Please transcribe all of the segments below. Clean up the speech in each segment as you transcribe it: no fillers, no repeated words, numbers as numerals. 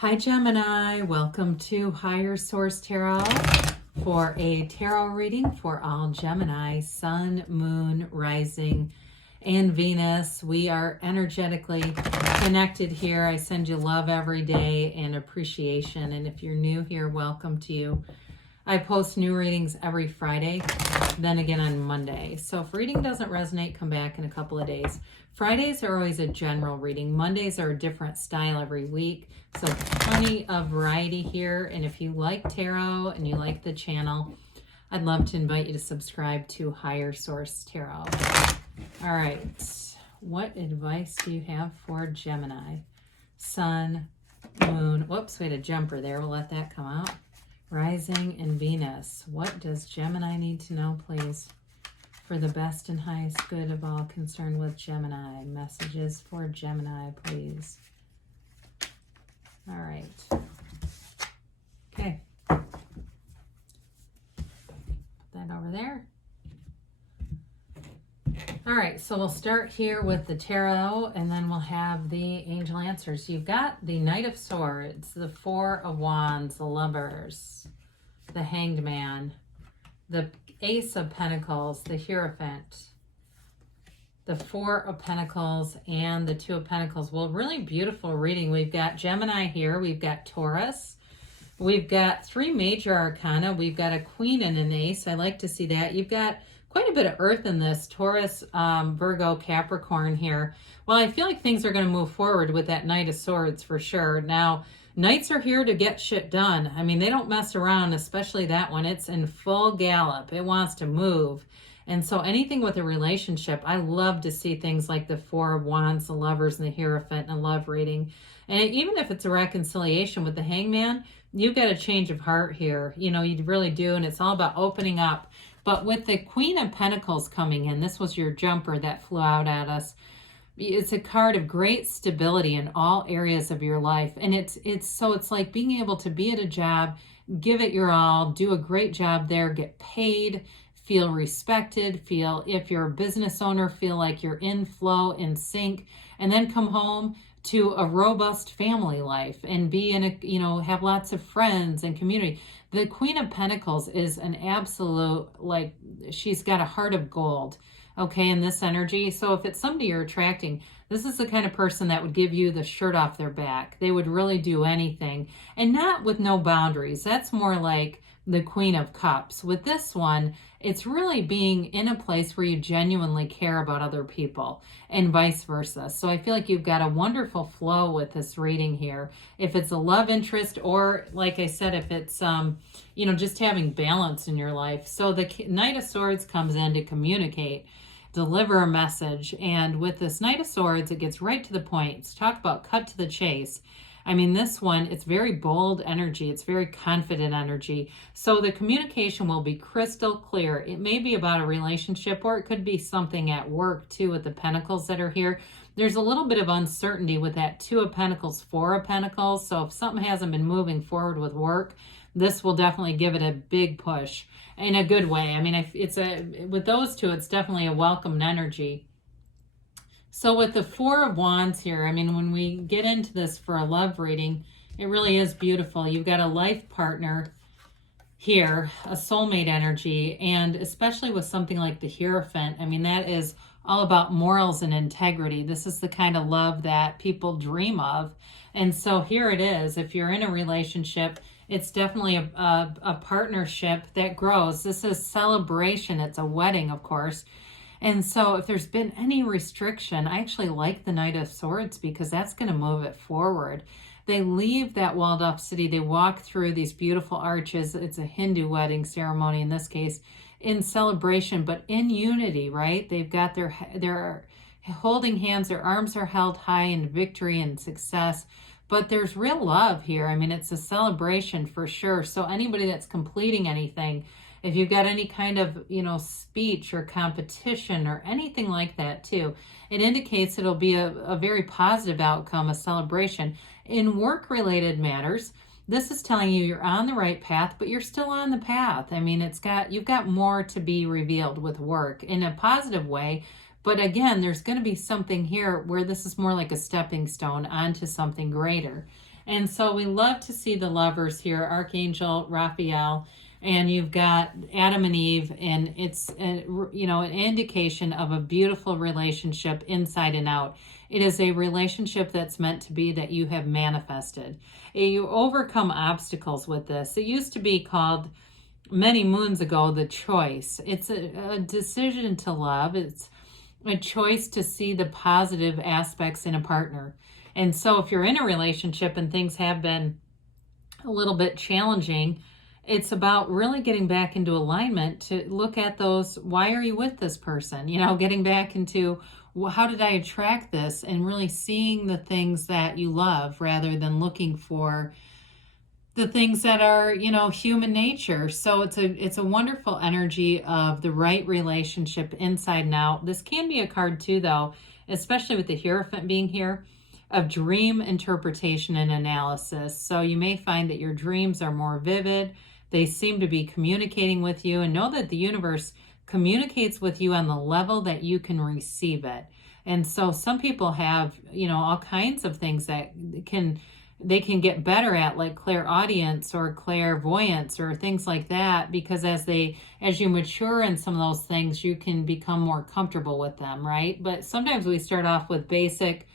Hi Gemini, welcome to Higher Source Tarot for a tarot reading for all Gemini, Sun, Moon, Rising, and Venus. We are energetically connected here. I send you love every day and appreciation. And if you're new here, welcome to you. I post new readings every Friday, then again on Monday. So if reading doesn't resonate, come back in a couple of days. Fridays are always a general reading. Mondays are a different style every week. So plenty of variety here. And if you like tarot and you like the channel, I'd love to invite you to subscribe to Higher Source Tarot. All right. What advice do you have for Gemini? Sun, Moon. Whoops, we had a jumper there. We'll let that come out. Rising and Venus. What does Gemini need to know, please, for the best and highest good of all concerned with Gemini? Messages for Gemini, please. All right. Okay. Put that over there. All right, so we'll start here with the tarot, and then we'll have the angel answers. You've got the Knight of Swords, the Four of Wands, the Lovers, the Hanged Man, the Ace of Pentacles, the Hierophant, the Four of Pentacles, and the Two of Pentacles. Well, really beautiful reading. We've got Gemini here. We've got Taurus. We've got three major arcana. We've got a Queen and an Ace. I like to see that. You've got quite a bit of earth in this, Taurus, Virgo, Capricorn here. Well, I feel like things are going to move forward with that Knight of Swords for sure. Now, Knights are here to get shit done. I mean, they don't mess around, especially that one. It's in full gallop. It wants to move. And so anything with a relationship, I love to see things like the Four of Wands, the Lovers, and the Hierophant, and a love reading. And even if it's a reconciliation with the Hangman, you've got a change of heart here. You know, you really do. And it's all about opening up. But with the Queen of Pentacles coming in, this was your jumper that flew out at us. It's a card of great stability in all areas of your life. And it's like being able to be at a job, give it your all, do a great job there, get paid, feel respected, feel, if you're a business owner, feel like you're in flow, in sync, and then come home to a robust family life and be in a, have lots of friends and community. The Queen of Pentacles is an absolute, like, she's got a heart of gold, okay, in this energy. So if it's somebody you're attracting, this is the kind of person that would give you the shirt off their back. They would really do anything, and not with no boundaries. That's more like the Queen of Cups. With this one, it's really being in a place where you genuinely care about other people and vice versa. So I feel like you've got a wonderful flow with this reading here. If it's a love interest, or like I said, if it's, just having balance in your life. So the Knight of Swords comes in to communicate, deliver a message. And with this Knight of Swords, it gets right to the point. Let's talk about cut to the chase. I mean, this one, it's very bold energy. It's very confident energy. So the communication will be crystal clear. It may be about a relationship, or it could be something at work too, with the Pentacles that are here. There's a little bit of uncertainty with that Two of Pentacles, Four of Pentacles. So if something hasn't been moving forward with work, this will definitely give it a big push in a good way. I mean, with those two, it's definitely a welcomed energy. So with the Four of Wands here, I mean, when we get into this for a love reading, it really is beautiful. You've got a life partner here, a soulmate energy, and especially with something like the Hierophant, I mean, that is all about morals and integrity. This is the kind of love that people dream of. And so here it is. If you're in a relationship, it's definitely a partnership that grows. This is celebration. It's a wedding, of course. And so if there's been any restriction, I actually like the Knight of Swords, because that's going to move it forward. They leave that walled off city. They walk through these beautiful arches. It's a Hindu wedding ceremony in this case, in celebration, but in unity, right? They've got their holding hands, their arms are held high in victory and success. But there's real love here. I mean, it's a celebration for sure. So anybody that's completing anything, if you've got any kind of, speech or competition or anything like that too, it indicates it'll be a very positive outcome, a celebration. In work-related matters, this is telling you you're on the right path, but you're still on the path. I mean, you've got more to be revealed with work in a positive way, But again, there's going to be something here where this is more like a stepping stone onto something greater. And so we love to see the lovers here, Archangel Raphael, and you've got Adam and Eve, and it's an indication of a beautiful relationship inside and out. It is a relationship that's meant to be, that you have manifested. You overcome obstacles with this. It used to be called, many moons ago, the choice. It's a decision to love. It's a choice to see the positive aspects in a partner. And so if you're in a relationship and things have been a little bit challenging, it's about really getting back into alignment to look at those, why are you with this person? Getting back into, how did I attract this? And really seeing the things that you love rather than looking for the things that are, human nature. So it's a wonderful energy of the right relationship inside and out. This can be a card too, though, especially with the Hierophant being here, of dream interpretation and analysis. So you may find that your dreams are more vivid. They seem to be communicating with you, and know that the universe communicates with you on the level that you can receive it. And so some people have, all kinds of things that they can get better at, like clairaudience or clairvoyance or things like that, because as you mature in some of those things, you can become more comfortable with them, right? But sometimes we start off with basic,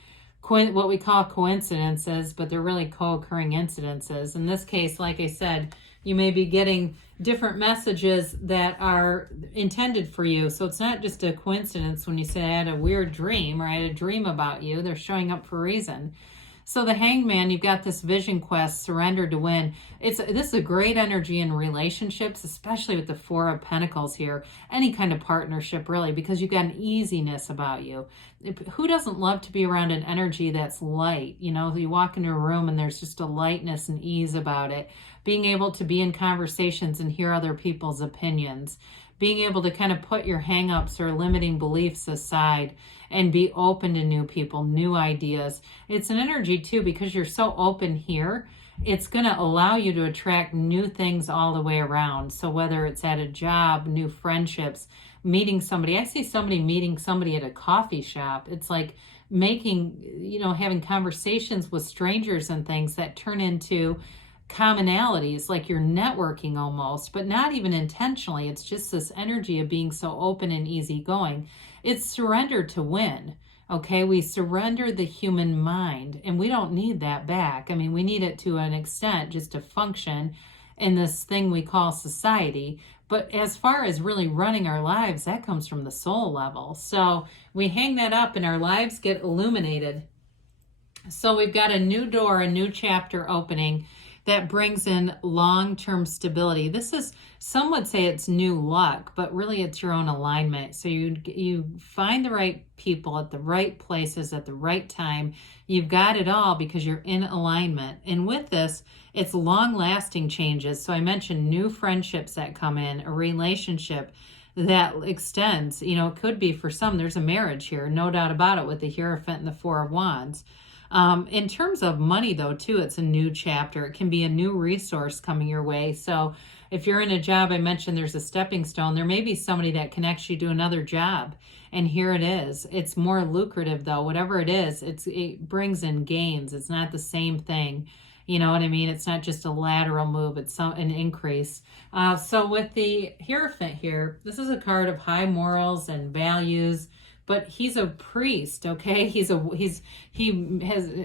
what we call coincidences, but they're really co-occurring incidences. In this case, like I said, you may be getting different messages that are intended for you. So it's not just a coincidence when you say, I had a weird dream, or I had a dream about you. They're showing up for a reason. So the Hanged Man, you've got this vision quest, surrender to win. This is a great energy in relationships, especially with the Four of Pentacles here. Any kind of partnership, really, because you've got an easiness about you. Who doesn't love to be around an energy that's light? You walk into a room and there's just a lightness and ease about it. Being able to be in conversations and hear other people's opinions. Being able to kind of put your hang-ups or limiting beliefs aside and be open to new people, new ideas. It's an energy too, because you're so open here, it's going to allow you to attract new things all the way around. So whether it's at a job, new friendships, meeting somebody. I see somebody meeting somebody at a coffee shop. It's like having conversations with strangers and things that turn into commonalities, like you're networking almost, but not even intentionally. It's just this energy of being so open and easygoing. It's surrender to win. Okay, we surrender the human mind, and we don't need that back. I mean, we need it to an extent just to function in this thing we call society. But as far as really running our lives, that comes from the soul level. So we hang that up and our lives get illuminated. So we've got a new door, a new chapter opening that brings in long-term stability. This is, some would say it's new luck, but really it's your own alignment. So you find the right people at the right places at the right time. You've got it all because you're in alignment. And with this, it's long-lasting changes. So I mentioned new friendships that come in, a relationship that extends. It could be for some, there's a marriage here, no doubt about it, with the Hierophant and the Four of Wands. In terms of money, though, too, it's a new chapter. It can be a new resource coming your way. So if you're in a job, I mentioned there's a stepping stone. There may be somebody that connects you to another job. And here it is. It's more lucrative, though. Whatever it is, it brings in gains. It's not the same thing. You know what I mean? It's not just a lateral move. It's an increase. So with the Hierophant here, this is a card of high morals and values. But he's a priest, okay? He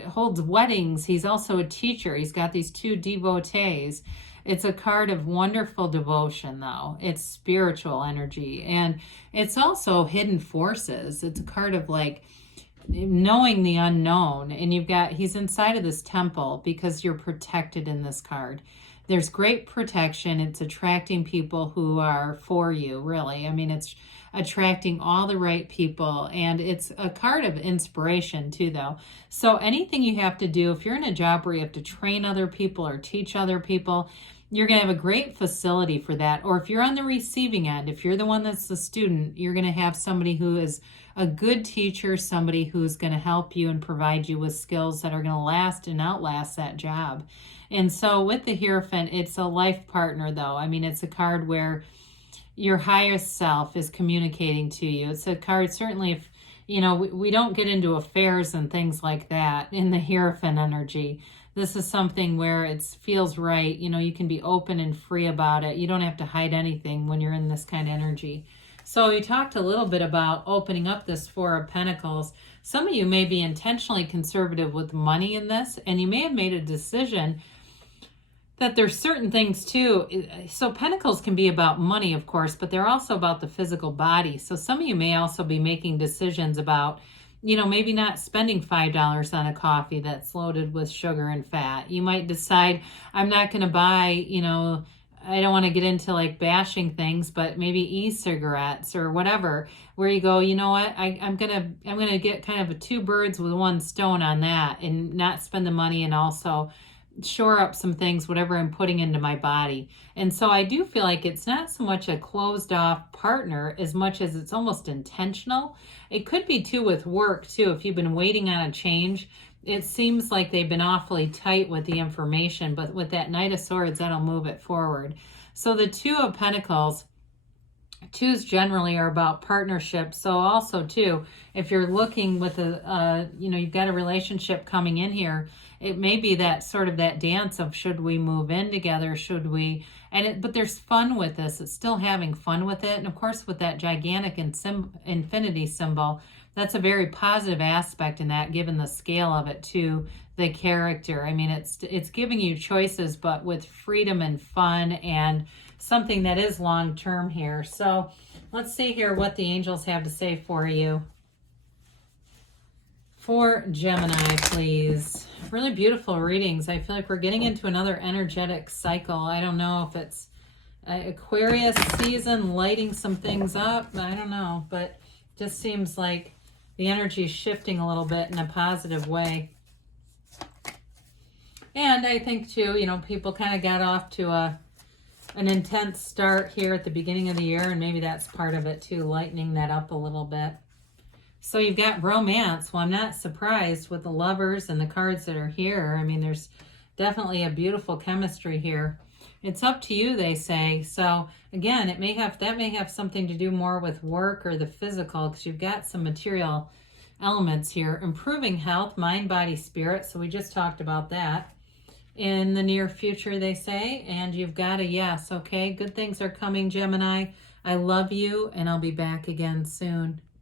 holds weddings. He's also a teacher. He's got these two devotees. It's a card of wonderful devotion, though. It's spiritual energy, and it's also hidden forces. It's a card of like knowing the unknown, and he's inside of this temple because you're protected in this card. There's great protection. It's attracting people who are for you, really. I mean, it's attracting all the right people, and it's a card of inspiration too, though. So anything you have to do, if you're in a job where you have to train other people or teach other people, you're going to have a great facility for that. Or if you're on the receiving end, if you're the one that's the student, you're going to have somebody who is a good teacher, somebody who's going to help you and provide you with skills that are going to last and outlast that job. And so with the Hierophant, it's a life partner, though. I mean, it's a card where your higher self is communicating to you. It's a card, certainly if you know, we don't get into affairs and things like that in the Hierophant energy. This is something where it feels right. You know, you can be open and free about it. You don't have to hide anything when you're in this kind of energy. So we talked a little bit about opening up this Four of Pentacles. Some of you may be intentionally conservative with money in this, and you may have made a decision that there's certain things too. So Pentacles can be about money, of course, but they're also about the physical body. So some of you may also be making decisions about, you know, maybe not spending $5 on a coffee that's loaded with sugar and fat. You might decide, I'm not going to buy, you know, I don't want to get into like bashing things, but maybe e-cigarettes or whatever, where you go, you know what, I'm gonna get kind of a two birds with one stone on that, and not spend the money and also shore up some things, whatever I'm putting into my body. And so I do feel like it's not so much a closed off partner as much as it's almost intentional. It could be too with work too. If you've been waiting on a change, it seems like they've been awfully tight with the information, but with that Knight of Swords, that'll move it forward. So the Two of Pentacles, twos generally are about partnership. So also too, if you're looking with a, you know, you've got a relationship coming in here, it may be that sort of that dance of, should we move in together? Should we? But there's fun with this. It's still having fun with it. And of course, with that gigantic infinity symbol, that's a very positive aspect in that, given the scale of it to the character. I mean, it's giving you choices, but with freedom and fun and something that is long-term here. So let's see here what the angels have to say for you. For Gemini, please. Really beautiful readings. I feel like we're getting into another energetic cycle. I don't know if it's Aquarius season lighting some things up. I don't know, but just seems like the energy is shifting a little bit in a positive way. And I think too, you know, people kind of got off to an intense start here at the beginning of the year, and maybe that's part of it too, lightening that up a little bit. So you've got romance. Well, I'm not surprised with the Lovers and the cards that are here. I mean, there's definitely a beautiful chemistry here. It's up to you, they say. So again, that may have something to do more with work or the physical, because you've got some material elements here. Improving health, mind, body, spirit. So we just talked about that. In the near future, they say, and you've got a yes. Okay, good things are coming, Gemini. I love you, and I'll be back again soon.